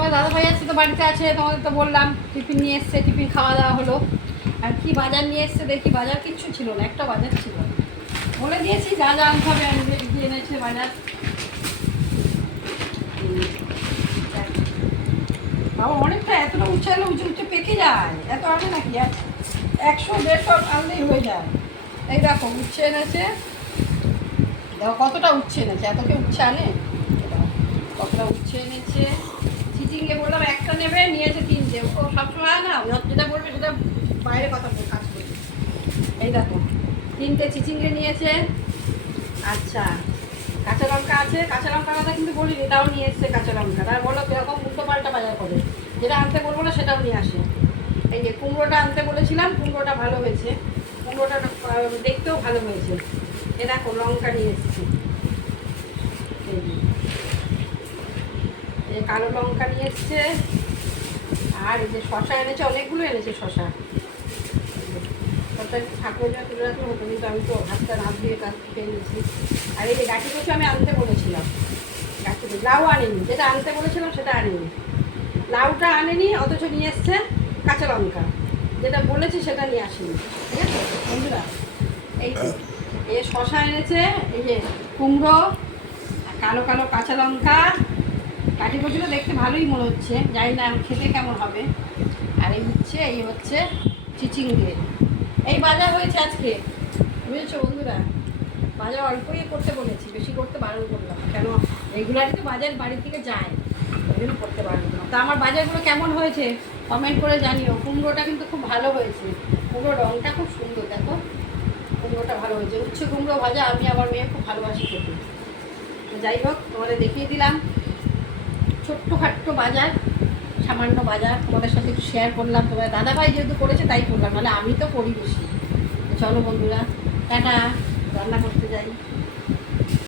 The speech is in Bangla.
তোমার দাদা ভাই আছে তো বাড়িতে আছে, তোমাদের তো বললাম টিফিন নিয়ে এসছে, টিফিন খাওয়া দাওয়া হলো। আর কি বাজার নিয়ে এসছে দেখি, বাজার কিচ্ছু ছিল না, একটা বাজার ছিল না। বলে দিয়েছি যা যা আনতে হবে আনবে, গিয়ে এনেছে বাজার। বাবা অনেকটা, এতটা উচ্ছে এলে উঁচু উঁচু পেকে যায়, এত আনে নাকি? 100-150 আনলেই হয়ে যায়। এই দেখো উচ্ছে এনেছে, দেখো কতটা উচ্ছে এনেছে, এত কেউ উচ্ছে আনে? কতটা উচ্ছে এনেছে। চিচিংয়ে বললাম একটা নেবে, নিয়েছে 3টে। ও সবসময় না যেটা বলবে সেটা বাইরে কথা বলে কাজ করি। এই দেখো 3টে চিচিংয়ে নিয়েছে। আচ্ছা কাঁচা লঙ্কা আছে, কাঁচা লঙ্কার কথা কিন্তু বলিনি, তাও নিয়ে এসছে কাঁচা লঙ্কা। আর বলো কীরকম উল্টো পাল্টা বাজার করে, যেটা আনতে বলবো না সেটাও নিয়ে আসে। এই যে কুমড়োটা আনতে বলেছিলাম, কুমড়োটা ভালো হয়েছে, কুমড়োটা দেখতেও ভালো হয়েছে। এ দেখো লঙ্কা নিয়ে এসেছি, এই কালো লঙ্কা নিয়ে এসছে। আর এই যে শশা এনেছে, অনেকগুলো এনেছে শশা। শশা একটু ঠাকুর যা তুলে রাখলে হতো, কিন্তু আমি তো হাতটা না ধুয়ে কাজ খেয়ে নিয়েছি। আর এই যে গাঠি কচু আমি আনতে বলেছিলাম, গাঠি লাউ আনেনি, যেটা আনতে বলেছিলাম সেটা আনেনি। লাউটা আনেনি, অথচ নিয়ে এসছে কাঁচা লঙ্কা, যেটা বলেছি সেটা নিয়ে আসেনি। ঠিক আছে বন্ধুরা, এই যে শশা এনেছে, এই যে কুমড়ো, কালো কালো কাঁচা লঙ্কা। কাঠি কচুটা দেখতে ভালোই মনে হচ্ছে, জানি না খেতে কেমন হবে। আর এই হচ্ছে চিচিঙ্গে। এই বাজার হয়েছে আজকে, বুঝেছো বন্ধুরা? বাজার অল্পই করতে বলেছি, বেশি করতে বারণ করলাম। কেন রেগুলারই তো বাজার বাড়ি থেকে যায়, ওই জন্য করতে বারণ করলাম। তা আমার বাজারগুলো কেমন হয়েছে কমেন্ট করে জানিও। কুমড়োটা কিন্তু খুব ভালো হয়েছে, কুমড়ো রঙটা খুব সুন্দর, দেখো কুমড়োটা ভালো হয়েছে। উচ্ছে কুমড়ো ভাজা আমি আমার মেয়ে খুব ভালোবাসি খেতে। যাই হোক তোমাদের দেখিয়ে দিলাম ছোট্টখাট্টো বাজার, সামান্য বাজার তোমাদের সাথে একটু শেয়ার করলাম। তোমার দাদাভাই যেহেতু করেছে তাই করলাম, মানে আমি তো করি বেশি। চলো বন্ধুরা টাটা, রান্না করতে যাই।